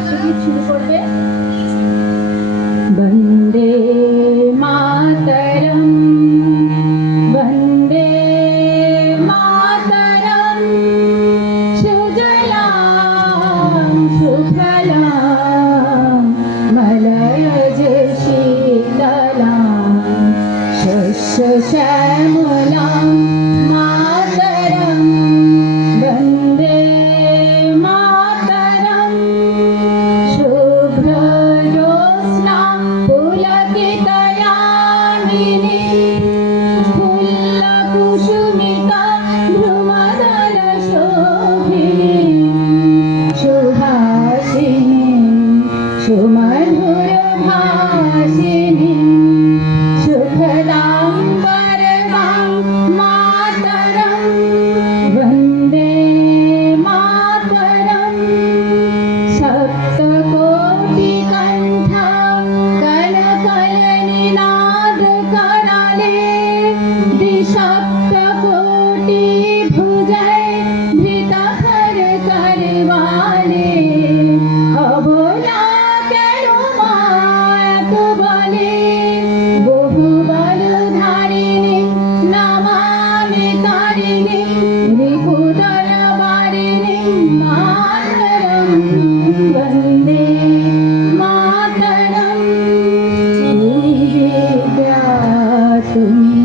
রাষ্ট্রগীত শুরু করবে। বন্দে মাতরম, বন্দে মাতরম, সুজলাম সুফলাম মলয়জ শীতলাম শস্য শ্যামলাম মাতরম, বন্দে মাতরম, শুভ্রজ্যোৎস্না পুলকিতয়ামিনী ফুল্লকুসুমিতা ধ্রুমদলশোভিনী সুহাসিনী সুমধুরভাষিনী সুখদাं वरदां मातरं, वन्दे मातरं, सप्तकोटिकण्ठ कलकलनिनाद कराले द्विसप्तकोटि भुजै धृतहर करवाले अबला केन मा एत बले बहु बलधारिणी नमामि तारिणी रिपुदरबारिणी मातरं, वन्दे मातरं, विद्या तुम्ही